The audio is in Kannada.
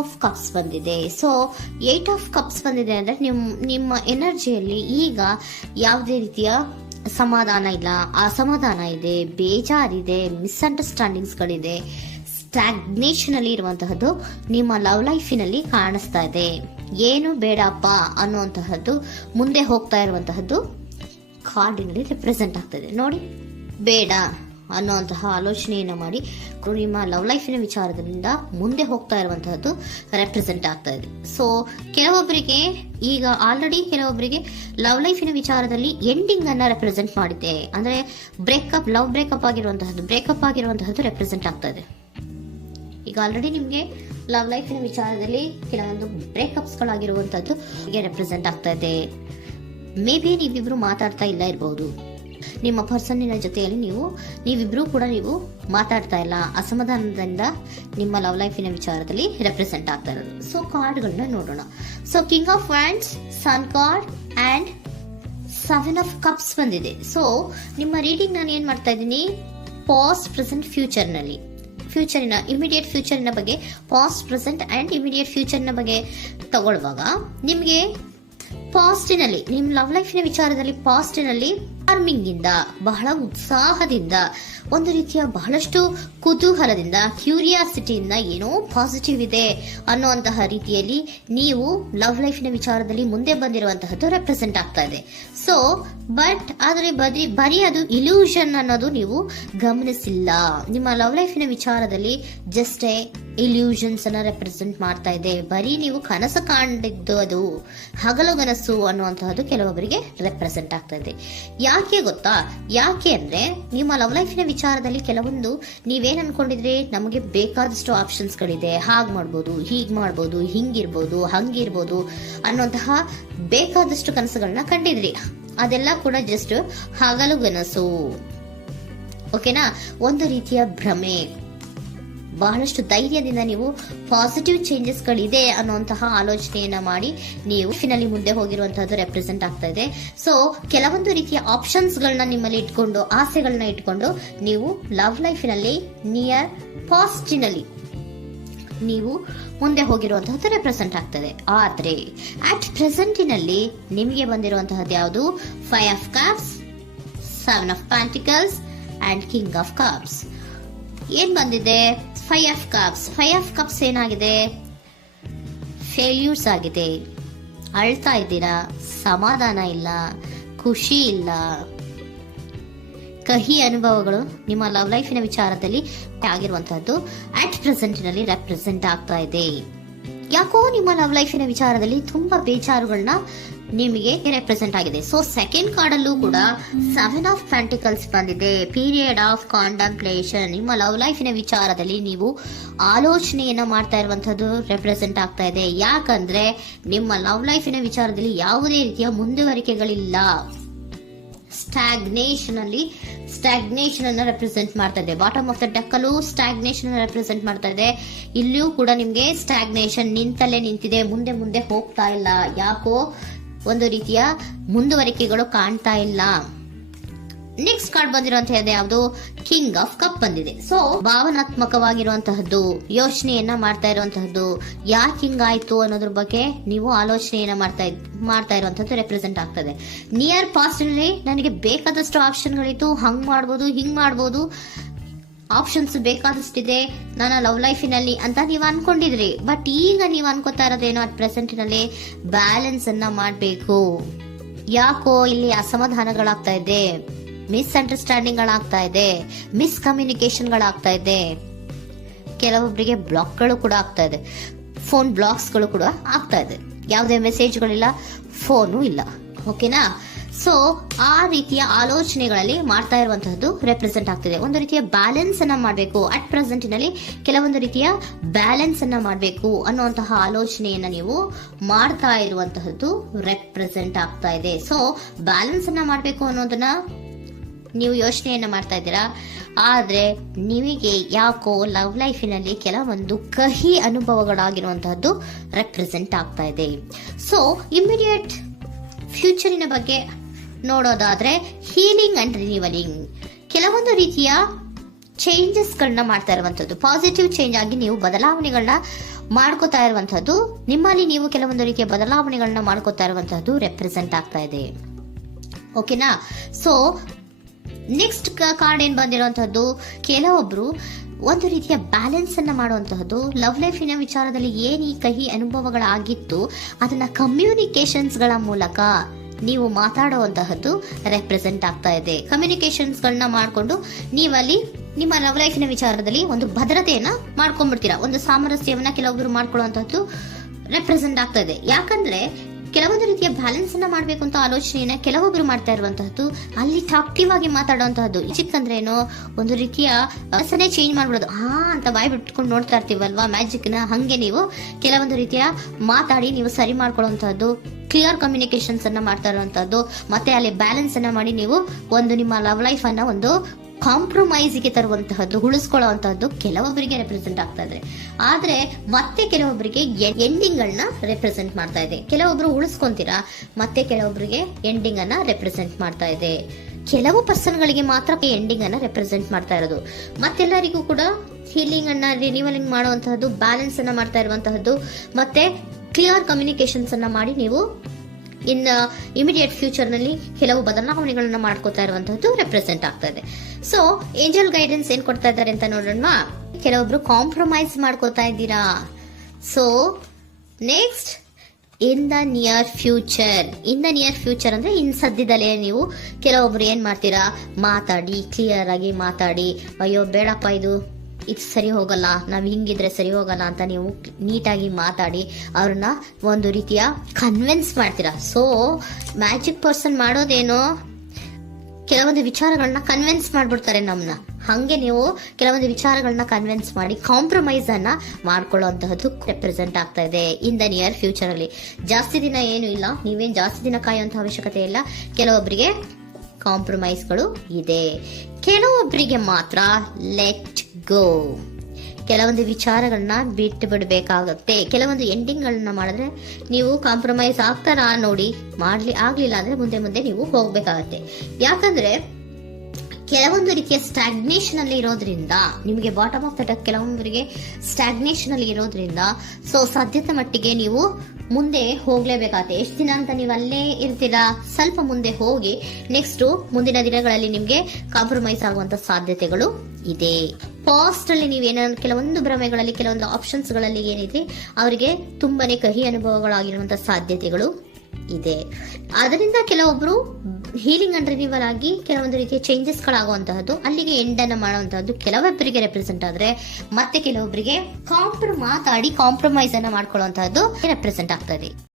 ಆಫ್ ಕಪ್ಸ್ ಬಂದಿದೆ. ಸೊ 8 ಆಫ್ ಕಪ್ಸ್ ಬಂದಿದೆ ಅಂದ್ರೆ ನಿಮ್ಮ ಎನರ್ಜಿಯಲ್ಲಿ ಈಗ ಯಾವುದೇ ರೀತಿಯ ಸಮಾಧಾನ ಇಲ್ಲ, ಅಸಮಾಧಾನ ಇದೆ, ಬೇಜಾರಿದೆ, ಮಿಸ್ಅಂಡರ್ಸ್ಟ್ಯಾಂಡಿಂಗ್ಸ್ಗಳಿದೆ, ಸ್ಟಾಗ್ನೇಷನ್ ಅಲ್ಲಿ ಇರುವಂತಹದ್ದು ನಿಮ್ಮ ಲವ್ ಲೈಫಿನಲ್ಲಿ ಕಾಣಿಸ್ತಾ ಇದೆ. ಏನು ಬೇಡಪ್ಪ ಅನ್ನುವಂತಹದ್ದು ಮುಂದೆ ಹೋಗ್ತಾ ಇರುವಂತಹದ್ದು ಕಾರ್ಡಿನಲ್ಲಿ ರೆಪ್ರೆಸೆಂಟ್ ಆಗ್ತದೆ. ನೋಡಿ, ಬೇಡ ಅನ್ನುವಂತಹ ಆಲೋಚನೆಯನ್ನು ಮಾಡಿ ನಿಮ್ಮ ಲವ್ ಲೈಫಿನ ವಿಚಾರದಿಂದ ಮುಂದೆ ಹೋಗ್ತಾ ಇರುವಂತಹದ್ದು ರೆಪ್ರೆಸೆಂಟ್ ಆಗ್ತಾ ಇದೆ. ಸೊ ಕೆಲವೊಬ್ಬರಿಗೆ ಈಗ ಆಲ್ರೆಡಿ ಕೆಲವೊಬ್ಬರಿಗೆ ಲವ್ ಲೈಫಿನ ವಿಚಾರದಲ್ಲಿ ಎಂಡಿಂಗ್ ಅನ್ನ ರೆಪ್ರೆಸೆಂಟ್ ಮಾಡಿದೆ. ಅಂದ್ರೆ ಲವ್ ಬ್ರೇಕಪ್ ಆಗಿರುವಂತಹದ್ದು ರೆಪ್ರೆಸೆಂಟ್ ಆಗ್ತಾ ಇದೆ. ಈಗ ಆಲ್ರೆಡಿ ನಿಮ್ಗೆ ಲವ್ ಲೈಫಿನ ವಿಚಾರದಲ್ಲಿ ಕೆಲವೊಂದು ಬ್ರೇಕಪ್ಸ್ ಗಳಾಗಿರುವಂತದ್ದು ರೆಪ್ರೆಸೆಂಟ್ ಆಗ್ತಾ ಇದೆ. ಮೇ ಬಿ ನೀವಿಬ್ರು ಮಾತಾಡ್ತಾ ಇಲ್ಲ ಇರಬಹುದು, ನಿಮ್ಮ ಪರ್ಸನ್ನಿನ ಜೊತೆಯಲ್ಲಿ ನೀವಿಬ್ರು ಕೂಡ ಮಾತಾಡ್ತಾ ಇಲ್ಲ, ಅಸಮಾಧಾನದಿಂದ ನಿಮ್ಮ ಲವ್ ಲೈಫಿನ ವಿಚಾರದಲ್ಲಿ ರೆಪ್ರೆಸೆಂಟ್ ಆಗ್ತಾ ಇರೋದು. ಸೊ ಕಾರ್ಡ್ಗಳನ್ನ ನೋಡೋಣ. So king of wands, sun card and 7 of cups ಬಂದಿದೆ. ಸೊ ನಿಮ್ಮ ರೀಡಿಂಗ್ ನಾನು ಏನ್ ಮಾಡ್ತಾ ಇದ್ದೀನಿ, ಪಾಸ್ಟ್, ಪ್ರೆಸೆಂಟ್, ಫ್ಯೂಚರಿನ ಇಮಿಡಿಯೇಟ್ ಫ್ಯೂಚರಿನ ಬಗ್ಗೆ, ಪಾಸ್ಟ್, ಪ್ರೆಸೆಂಟ್ ಅಂಡ್ ಇಮಿಡಿಯೇಟ್ ಫ್ಯೂಚರ್ನ ಬಗ್ಗೆ ತಗೊಳ್ಳುವಾಗ ನಿಮಗೆ ಪಾಸ್ಟಿನಲ್ಲಿ ನಿಮ್ಮ ಲವ್ ಲೈಫಿನ ವಿಚಾರದಲ್ಲಿ ಪಾಸ್ಟಿನಲ್ಲಿ ಚಾರ್ಮಿಂಗ್ ಇಂದ, ಬಹಳ ಉತ್ಸಾಹದಿಂದ, ಒಂದು ರೀತಿಯ ಬಹಳಷ್ಟು ಕುತೂಹಲದಿಂದ, ಕ್ಯೂರಿಯಾಸಿಟಿಯಿಂದ ಏನೋ ಪಾಸಿಟಿವ್ ಇದೆ ಅನ್ನುವಂತಹ ರೀತಿಯಲ್ಲಿ ನೀವು ಲವ್ ಲೈಫಿನ ವಿಚಾರದಲ್ಲಿ ಮುಂದೆ ಬಂದಿರುವಂತಹದ್ದು ರೆಪ್ರೆಸೆಂಟ್ ಆಗ್ತಾ ಇದೆ. ಸೊ ಆದರೆ ಬರೀ ಅದು ಇಲ್ಯೂಷನ್ ಅನ್ನೋದು ನೀವು ಗಮನಿಸಿಲ್ಲ. ನಿಮ್ಮ ಲವ್ ಲೈಫಿನ ವಿಚಾರದಲ್ಲಿ ಜಸ್ಟ್ ಇಲ್ಯೂಷನ್ಸ್ ಅನ್ನ ರೆಪ್ರೆಸೆಂಟ್ ಮಾಡ್ತಾ ಇದೆ. ಬರೀ ನೀವು ಕನಸು ಕಾಣಿದ್ದು ಅದು ಹಗಲುಗನಸು ಅನ್ನುವಂತಹದ್ದು ಕೆಲವೊಬ್ಬರಿಗೆ ರೆಪ್ರೆಸೆಂಟ್ ಆಗ್ತಾ ಇದೆ. ಯಾಕೆ ಗೊತ್ತಾ? ಯಾಕೆ ಅಂದ್ರೆ ನಿಮ್ಮ ಲವ್ ಲೈಫಿನ ವಿಚಾರದಲ್ಲಿ ಕೆಲವೊಂದು ನೀವೇನ್ ಅನ್ಕೊಂಡಿದ್ರೆ, ನಮಗೆ ಬೇಕಾದಷ್ಟು ಆಪ್ಷನ್ಸ್ ಗಳಿದೆ, ಹಾಗ್ ಮಾಡ್ಬೋದು, ಹೀಗ್ ಮಾಡ್ಬೋದು, ಹಿಂಗಿರ್ಬೋದು, ಹಂಗಿರ್ಬೋದು ಅನ್ನುವಂತಹ ಬೇಕಾದಷ್ಟು ಕನಸುಗಳನ್ನ ಕಂಡಿದ್ರಿ. ಅದೆಲ್ಲ ಕೂಡ ಜಸ್ಟ್ ಹಗಲುಗನಸು. ಓಕೆನಾ? ಒಂದು ರೀತಿಯ ಭ್ರಮೆ. ಬಹಳಷ್ಟು ಧೈರ್ಯದಿಂದ ನೀವು ಪಾಸಿಟಿವ್ ಚೇಂಜಸ್ ಗಳಿದೆ ಅನ್ನುವಂತಹ ಆಲೋಚನೆಯನ್ನ ಮಾಡಿ ನೀವು ಫಿನಲ್ಲಿ ಮುಂದೆ ಹೋಗಿರುವಂತಹದ್ದು ರೆಪ್ರೆಸೆಂಟ್ ಆಗ್ತಾ ಇದೆ. ಸೊ ಕೆಲವೊಂದು ರೀತಿಯ ಆಪ್ಷನ್ಸ್ ಗಳನ್ನ ನಿಮ್ಮಲ್ಲಿ ಇಟ್ಕೊಂಡು, ಆಸೆಗಳನ್ನ ಇಟ್ಕೊಂಡು ನೀವು ಲವ್ ಲೈಫಿನಲ್ಲಿ ನಿಯರ್ ಪಾಸ್ಟಿನಲ್ಲಿ ನೀವು ಮುಂದೆ ಹೋಗಿರುವಂತಹದ್ದು ರೆಪ್ರೆಸೆಂಟ್ ಆಗ್ತದೆ. ಆದ್ರೆ ಅಟ್ ಪ್ರೆಸೆಂಟಿನಲ್ಲಿ ನಿಮಗೆ ಬಂದಿರುವಂತಹದ್ದು ಯಾವುದು? 5 of cups, 7 of pentacles and king of cups. ಏನ್ ಬಂದಿದೆ? 5 ಆಫ್ ಕಪ್ಸ್. 5 ಆಫ್ ಕಪ್ಸ್ ಏನಾಗಿದೆ? ಫೇಲ್ಯೂರ್ಸ್ ಆಗಿದೆ, ಅಳ್ತಾ ಇದ್ದೀರಾ, ಸಮಾಧಾನ ಇಲ್ಲ, ಖುಷಿ ಇಲ್ಲ, ಕಹಿ ಅನುಭವಗಳು ನಿಮ್ಮ ಲವ್ ಲೈಫಿನ ವಿಚಾರದಲ್ಲಿ ಆಗಿರುವಂತಹದ್ದು ಅಟ್ ಪ್ರೆಸೆಂಟಿನಲ್ಲಿ ರೆಪ್ರೆಸೆಂಟ್ ಆಗ್ತಾ ಇದೆ. ಯಾಕೋ ನಿಮ್ಮ ಲವ್ ಲೈಫಿನ ವಿಚಾರದಲ್ಲಿ ತುಂಬಾ ಬೇಜಾರುಗಳನ್ನ ನಿಮಗೆ ರೆಪ್ರೆಸೆಂಟ್ ಆಗಿದೆ. ಸೊ ಸೆಕೆಂಡ್ ಕಾರ್ಡ್ ಅಲ್ಲೂ ಕೂಡ 7 ಆಫ್ ಪ್ಯಾಂಟಿಕಲ್ಸ್ ಬಂದಿದೆ. Period of contemplation. ನಿಮ್ಮ ಲವ್ ಲೈಫಿನ ವಿಚಾರದಲ್ಲಿ ನೀವು ಆಲೋಚನೆಯನ್ನ ಮಾಡ್ತಾ ಇರುವಂತಹದ್ದು ರೆಪ್ರೆಸೆಂಟ್ ಆಗ್ತಾ ಇದೆ. ಯಾಕಂದ್ರೆ ನಿಮ್ಮ ಲವ್ ಲೈಫಿನ ವಿಚಾರದಲ್ಲಿ ಯಾವುದೇ ರೀತಿಯ ಮುಂದುವರಿಕೆಗಳಿಲ್ಲ. ಸ್ಟಾಗ್ನೇಷನ್ ಅನ್ನ ರೆಪ್ರೆಸೆಂಟ್ ಮಾಡ್ತಾ ಇದೆ. ಬಾಟಮ್ ಆಫ್ ದ ಡೆಕ್ ಅಲ್ಲೂ ಸ್ಟಾಗ್ನೇಷನ್ ಅನ್ನ ರೆಪ್ರೆಸೆಂಟ್ ಮಾಡ್ತಾ ಇದೆ. ಇಲ್ಲಿಯೂ ಕೂಡ ನಿಮ್ಗೆ ಸ್ಟಾಗ್ನೇಷನ್, ನಿಂತಲ್ಲೇ ನಿಂತಿದೆ, ಮುಂದೆ ಹೋಗ್ತಾ ಇಲ್ಲ. ಯಾಕೋ ಒಂದು ರೀತಿಯ ಮುಂದುವರಿಕೆಗಳು ಕಾಣ್ತಾ ಇಲ್ಲ. ನೆಕ್ಸ್ಟ್ ಕಾರ್ಡ್ ಬಂದಿರುವಂತಹದ್ದು ಯಾವುದು? ಕಿಂಗ್ ಆಫ್ ಕಪ್ ಬಂದಿದೆ. ಸೊ ಭಾವನಾತ್ಮಕವಾಗಿರುವಂತಹದ್ದು, ಯೋಚನೆಯನ್ನ ಮಾಡ್ತಾ ಇರುವಂತಹದ್ದು, ಯಾಕೆ ಹಿಂಗಾಯ್ತು ಅನ್ನೋದ್ರ ಬಗ್ಗೆ ನೀವು ಆಲೋಚನೆಯನ್ನ ಮಾಡ್ತಾ ಇರುವಂತಹದ್ದು ರೆಪ್ರೆಸೆಂಟ್ ಆಗ್ತದೆ. ನಿಯರ್ ಪಾಸ್ಟ್ ನಲ್ಲಿ ನನಗೆ ಬೇಕಾದಷ್ಟು ಆಪ್ಷನ್ಗಳಿತ್ತು, ಹಂಗ್ ಮಾಡ್ಬೋದು, ಹಿಂಗ್ ಮಾಡ್ಬೋದು, ಆಪ್ಷನ್ಸ್ ಬೇಕಾದಷ್ಟಿದೆ ನನ್ನ ಲವ್ ಲೈಫಿನಲ್ಲಿ ಅಂತ ನೀವು ಅನ್ಕೊಂಡಿದ್ರಿ. ಬಟ್ ಈಗ ನೀವು ಅನ್ಕೋತಾ ಇರೋದೇನೋ ಅಟ್ ಪ್ರೆಸೆಂಟಿನಲ್ಲಿ ಬ್ಯಾಲೆನ್ಸ್ ಅನ್ನ ಮಾಡ್ಬೇಕು. ಯಾಕೋ ಇಲ್ಲಿ ಅಸಮಾಧಾನಗಳಾಗ್ತಾ ಇದೆ, ಮಿಸ್ಅಂಡರ್ಸ್ಟ್ಯಾಂಡಿಂಗ್ ಗಳಾಗ್ತಾ ಇದೆ, ಮಿಸ್ಕಮ್ಯುನಿಕೇಶನ್ ಗಳಾಗ್ತಾ ಇದೆ, ಕೆಲವೊಬ್ಬರಿಗೆ ಬ್ಲಾಕ್ಗಳು ಕೂಡ ಆಗ್ತಾ ಇದೆ, ಫೋನ್ ಬ್ಲಾಕ್ಸ್ಗಳು ಕೂಡ ಆಗ್ತಾ ಇದೆ. ಯಾವುದೇ ಮೆಸೇಜ್ಗಳಿಲ್ಲ, ಫೋನು ಇಲ್ಲ. ಓಕೆನಾ? ಸೊ ಆ ರೀತಿಯ ಆಲೋಚನೆಗಳಲ್ಲಿ ಮಾಡ್ತಾ ಇರುವಂತಹದ್ದು ರೆಪ್ರೆಸೆಂಟ್ ಆಗ್ತಿದೆ. ಒಂದು ರೀತಿಯ ಬ್ಯಾಲೆನ್ಸ್ ಅನ್ನ ಮಾಡಬೇಕು, ಅಟ್ ಪ್ರೆಸೆಂಟಿನಲ್ಲಿ ಕೆಲವೊಂದು ರೀತಿಯ ಬ್ಯಾಲೆನ್ಸ್ ಅನ್ನ ಮಾಡಬೇಕು ಅನ್ನುವಂತಹ ಆಲೋಚನೆಯನ್ನ ನೀವು ಮಾಡ್ತಾ ಇರುವಂತಹದ್ದು ರೆಪ್ರೆಸೆಂಟ್ ಆಗ್ತಾ ಇದೆ. ಸೊ ಬ್ಯಾಲೆನ್ಸ್ ಅನ್ನ ಮಾಡಬೇಕು ಅನ್ನೋದನ್ನ ನೀವು ಯೋಚನೆಯನ್ನ ಮಾಡ್ತಾ ಇದ್ದೀರಾ. ಆದ್ರೆ ನಿಮಗೆ ಯಾಕೋ ಲವ್ ಲೈಫಿನಲ್ಲಿ ಕೆಲವೊಂದು ಕಹಿ ಅನುಭವಗಳಾಗಿರುವಂತಹದ್ದು ರೆಪ್ರೆಸೆಂಟ್ ಆಗ್ತಾ ಇದೆ. ಸೊ ಇಮಿಡಿಯೇಟ್ ಫ್ಯೂಚರಿನ ಬಗ್ಗೆ ನೋಡೋದಾದ್ರೆ ಹೀಲಿಂಗ್ ಅಂಡ್ ರಿನಿವಲಿಂಗ್, ಕೆಲವೊಂದು ರೀತಿಯ ಚೇಂಜಸ್ ಗಳನ್ನ ಮಾಡ್ತಾ ಇರುವಂತದ್ದು, ಪಾಸಿಟಿವ್ ಚೇಂಜ್ ಆಗಿ ನೀವು ಬದಲಾವಣೆಗಳನ್ನ ಮಾಡ್ಕೋತಾ ಇರುವಂತಹದ್ದು, ನಿಮ್ಮಲ್ಲಿ ನೀವು ಕೆಲವೊಂದು ರೀತಿಯ ಬದಲಾವಣೆಗಳನ್ನ ಮಾಡ್ಕೋತಾ ಇರುವಂತಹದ್ದು ರೆಪ್ರೆಸೆಂಟ್ ಆಗ್ತಾ ಇದೆ. ಓಕೆನಾ? ಸೊ ನೆಕ್ಸ್ಟ್ ಕಾರ್ಡ್ ಏನ್ ಬಂದಿರುವಂತಹದ್ದು, ಕೆಲವೊಬ್ರು ಒಂದು ರೀತಿಯ ಬ್ಯಾಲೆನ್ಸ್ ಅನ್ನ ಮಾಡುವಂತಹದ್ದು. ಲವ್ ಲೈಫಿನ ವಿಚಾರದಲ್ಲಿ ಏನ್ ಈ ಕಹಿ ಅನುಭವಗಳಾಗಿತ್ತು ಅದನ್ನ ಕಮ್ಯುನಿಕೇಶನ್ಸ್ ಗಳ ಮೂಲಕ ನೀವು ಮಾತಾಡುವಂತಹದ್ದು ರೆಪ್ರೆಸೆಂಟ್ ಆಗ್ತಾ ಇದೆ. ಕಮ್ಯುನಿಕೇಶನ್ಸ್ ಗಳನ್ನ ಮಾಡಿಕೊಂಡು ನೀವಲ್ಲಿ ನಿಮ್ಮ ಲವ್ ಲೈಫಿನ ವಿಚಾರದಲ್ಲಿ ಒಂದು ಭದ್ರತೆಯನ್ನ ಮಾಡ್ಕೊಂಡ್ಬಿಡ್ತೀರಾ, ಒಂದು ಸಾಮರಸ್ಯವನ್ನ ಕೆಲವೊಬ್ರು ಮಾಡ್ಕೊಳ್ಳುವಂತಹದ್ದು ರೆಪ್ರೆಸೆಂಟ್ ಆಗ್ತಾ ಇದೆ. ಯಾಕಂದ್ರೆ ಕೆಲವೊಂದು ರೀತಿಯ ಬ್ಯಾಲೆನ್ಸ್ ಅನ್ನ ಮಾಡ್ಬೇಕು ಅಂತ ಆಲೋಚನೆಯನ್ನ ಕೆಲವೊಬ್ರು ಮಾಡ್ತಾ ಇರುವಂತಹದ್ದು, ಅಲ್ಲಿ ಟಾಕ್ಟಿವ್ ಆಗಿ ಮಾತಾಡುವಂತಹದ್ದು. ಚಿಕ್ಕಂದ್ರೆ ಏನೋ ಒಂದು ರೀತಿಯ ಹೆಸರೇ ಚೇಂಜ್ ಮಾಡ್ಬಿಡೋದು, ಅಂತ ಬಾಯಿ ಬಿಟ್ಕೊಂಡು ನೋಡ್ತಾ ಇರ್ತೀವಲ್ವಾ ಮ್ಯಾಜಿಕ್ ನ, ಹಂಗೆ ನೀವು ಕೆಲವೊಂದು ರೀತಿಯ ಮಾತಾಡಿ ನೀವು ಸರಿ ಮಾಡ್ಕೊಳ್ಳುವಂತಹದ್ದು, ಕ್ಲಿಯರ್ ಕಮ್ಯುನಿಕೇಶನ್ಸ್ ಅನ್ನ ಮಾಡ್ತಾ ಇರುವಂತಹದ್ದು, ಮತ್ತೆ ಅಲ್ಲಿ ಬ್ಯಾಲೆನ್ಸ್ ಅನ್ನ ಮಾಡಿ ನೀವು ಒಂದು ನಿಮ್ಮ ಲವ್ ಲೈಫ್ ಅನ್ನ ಒಂದು ಕಾಂಪ್ರಮೈಸ್ಗೆ ತರುವಂತಹದ್ದು, ಉಳಿಸ್ಕೊಳ್ಳುವಂತಹದ್ದು ಕೆಲವೊಬ್ಬರಿಗೆ ರೆಪ್ರೆಸೆಂಟ್ ಆಗ್ತಾ ಇದೆ. ಆದ್ರೆ ಮತ್ತೆ ಕೆಲವೊಬ್ಬರಿಗೆ ಎಂಡಿಂಗ್ ಗಳನ್ನ ರೆಪ್ರೆಸೆಂಟ್ ಮಾಡ್ತಾ ಇದೆ. ಕೆಲವೊಬ್ರು ಉಳಿಸ್ಕೊಂತೀರಾ, ಮತ್ತೆ ಕೆಲವೊಬ್ಬರಿಗೆ ಎಂಡಿಂಗ್ ಅನ್ನ ರೆಪ್ರೆಸೆಂಟ್ ಮಾಡ್ತಾ ಇದೆ. ಕೆಲವು ಪರ್ಸನ್ ಗಳಿಗೆ ಮಾತ್ರ ಎಂಡಿಂಗ್ ಅನ್ನ ರೆಪ್ರೆಸೆಂಟ್ ಮಾಡ್ತಾ ಇರೋದು, ಮತ್ತೆಲ್ಲರಿಗೂ ಕೂಡ ಹೀಲಿಂಗ್ ಅನ್ನ ರಿನಿವಲಿಂಗ್ ಮಾಡುವಂತಹದ್ದು, ಬ್ಯಾಲೆನ್ಸ್ ಅನ್ನ ಮಾಡ್ತಾ ಇರುವಂತಹದ್ದು, ಮತ್ತೆ ಕ್ಲಿಯರ್ ಕಮ್ಯುನಿಕೇಶನ್ಸ್ ಅನ್ನ ಮಾಡಿ ನೀವು ಇನ್ ಇಮಿಡಿಯೇಟ್ ಫ್ಯೂಚರ್ ನಲ್ಲಿ ಕೆಲವು ಬದಲಾವಣೆಗಳನ್ನ ಮಾಡ್ಕೋತಾ ಇರುವಂತಹದ್ದು ರೆಪ್ರೆಸೆಂಟ್ ಆಗ್ತಾ ಇದೆ. ಸೊ ಏಂಜಲ್ ಗೈಡೆನ್ಸ್ ಏನ್ ಕೊಡ್ತಾ ಇದ್ದಾರೆ ಅಂತ ನೋಡೋಣ. ಕೆಲವೊಬ್ರು ಕಾಂಪ್ರಮೈಸ್ ಮಾಡ್ಕೋತಾ ಇದ್ದೀರಾ. So next in the near future ಅಂದ್ರೆ ಇನ್ ಸದ್ಯದಲ್ಲೇ ನೀವು ಕೆಲವೊಬ್ರು ಏನ್ ಮಾಡ್ತೀರಾ, ಮಾತಾಡಿ ಕ್ಲಿಯರ್ ಆಗಿ ಮಾತಾಡಿ, ಅಯ್ಯೋ ಬೇಡಪ್ಪ ಇದು ಸರಿ ಹೋಗಲ್ಲ, ನಾವ್ ಹಿಂಗಿದ್ರೆ ಸರಿ ಹೋಗಲ್ಲ ಅಂತ ನೀವು ನೀಟಾಗಿ ಮಾತಾಡಿ ಅವ್ರನ್ನ ಒಂದು ರೀತಿಯ ಕನ್ವಿನ್ಸ್ ಮಾಡ್ತೀರಾ. ಸೊ ಮ್ಯಾಜಿಕ್ ಪರ್ಸನ್ ಮಾಡೋದೇನೋ ಕೆಲವೊಂದು ವಿಚಾರಗಳನ್ನ ಕನ್ವಿನ್ಸ್ ಮಾಡ್ಬಿಡ್ತಾರೆ ನಮ್ನ. ಹಂಗೆ ನೀವು ಕೆಲವೊಂದು ವಿಚಾರಗಳನ್ನ ಕನ್ವಿನ್ಸ್ ಮಾಡಿ ಕಾಂಪ್ರಮೈಸ್ ಅನ್ನ ಮಾಡ್ಕೊಳ್ಳುವಂತಹದ್ದು ರೆಪ್ರೆಸೆಂಟ್ ಆಗ್ತಾ ಇದೆ ಇನ್ ದ ನಿಯರ್ ಫ್ಯೂಚರ್ ಅಲ್ಲಿ. ಜಾಸ್ತಿ ದಿನ ಏನು ಇಲ್ಲ, ನೀವೇನ್ ಜಾಸ್ತಿ ದಿನ ಕಾಯುವಂತ ಅವಶ್ಯಕತೆ ಇಲ್ಲ. ಕೆಲವೊಬ್ಬರಿಗೆ ಕಾಂಪ್ರಮೈಸ್ಗಳು ಇದೆ, ಕೆಲವೊಬ್ಬರಿಗೆ ಮಾತ್ರ ಲೆಟ್ ಗೋ. ಕೆಲವೊಂದು ವಿಚಾರಗಳನ್ನ ಬಿಟ್ಟು ಬಿಡಬೇಕಾಗುತ್ತೆ. ಕೆಲವೊಂದು ಎಂಡಿಂಗ್ ಗಳನ್ನ ಮಾಡಿದ್ರೆ ನೀವು ಕಾಂಪ್ರಮೈಸ್ ಆಗ್ತಾರಾ ನೋಡಿ, ಆಗ್ಲಿಲ್ಲ ಅಂದ್ರೆ ಮುಂದೆ ನೀವು ಹೋಗ್ಬೇಕಾಗತ್ತೆ. ಯಾಕಂದ್ರೆ ಕೆಲವೊಂದು ರೀತಿಯ ಸ್ಟಾಗ್ನೇಷನ್ ಅಲ್ಲಿ ಇರೋದ್ರಿಂದ, ನಿಮಗೆ ಬಾಟಮ್ ಆಫ್ ದ ಡೆಕ್ ಕೆಲವೊಬ್ಬರಿಗೆ ಸ್ಟಾಗ್ನೇಷನ್ ಅಲ್ಲಿ ಇರೋದ್ರಿಂದ, ಸೊ ಸಾಧ್ಯತೆ ಮಟ್ಟಿಗೆ ನೀವು ಮುಂದೆ ಹೋಗ್ಲೇಬೇಕಾಗತ್ತೆ. ಎಷ್ಟು ದಿನ ಅಂತ ನೀವು ಅಲ್ಲೇ ಇರ್ತೀರಾ, ಸ್ವಲ್ಪ ಮುಂದೆ ಹೋಗಿ ನೆಕ್ಸ್ಟ್ ಮುಂದಿನ ದಿನಗಳಲ್ಲಿ ನಿಮ್ಗೆ ಕಾಂಪ್ರಮೈಸ್ ಆಗುವಂತ ಸಾಧ್ಯತೆಗಳು ಇದೆ. ಪಾಸ್ಟ್ ಅಲ್ಲಿ ನೀವೇನಾದ್ರು ಕೆಲವೊಂದು ಭ್ರಮೆಗಳಲ್ಲಿ, ಕೆಲವೊಂದು ಆಪ್ಷನ್ಸ್ ಗಳಲ್ಲಿ ಏನಿದೆ ಅವರಿಗೆ ತುಂಬಾನೇ ಕಹಿ ಅನುಭವಗಳಾಗಿರುವಂತಹ ಸಾಧ್ಯತೆಗಳು ಇದೆ. ಅದರಿಂದ ಕೆಲವೊಬ್ರು ಹೀಲಿಂಗ್ ಅಂಡ್ ರಿನಿವಲ್ ಆಗಿ ಕೆಲವೊಂದು ರೀತಿಯ ಚೇಂಜಸ್ ಗಳಾಗುವಂತಹದ್ದು, ಅಲ್ಲಿಗೆ ಎಂಡ್ ಅನ್ನ ಮಾಡುವಂತಹದ್ದು ಕೆಲವೊಬ್ಬರಿಗೆ ರೆಪ್ರೆಸೆಂಟ್ ಆದ್ರೆ, ಮತ್ತೆ ಕೆಲವೊಬ್ಬರಿಗೆ ಮಾತಾಡಿ ಕಾಂಪ್ರಮೈಸ್ ಅನ್ನ ಮಾಡ್ಕೊಳ್ಳುವಂತಹದ್ದು ರೆಪ್ರೆಸೆಂಟ್ ಆಗ್ತದೆ.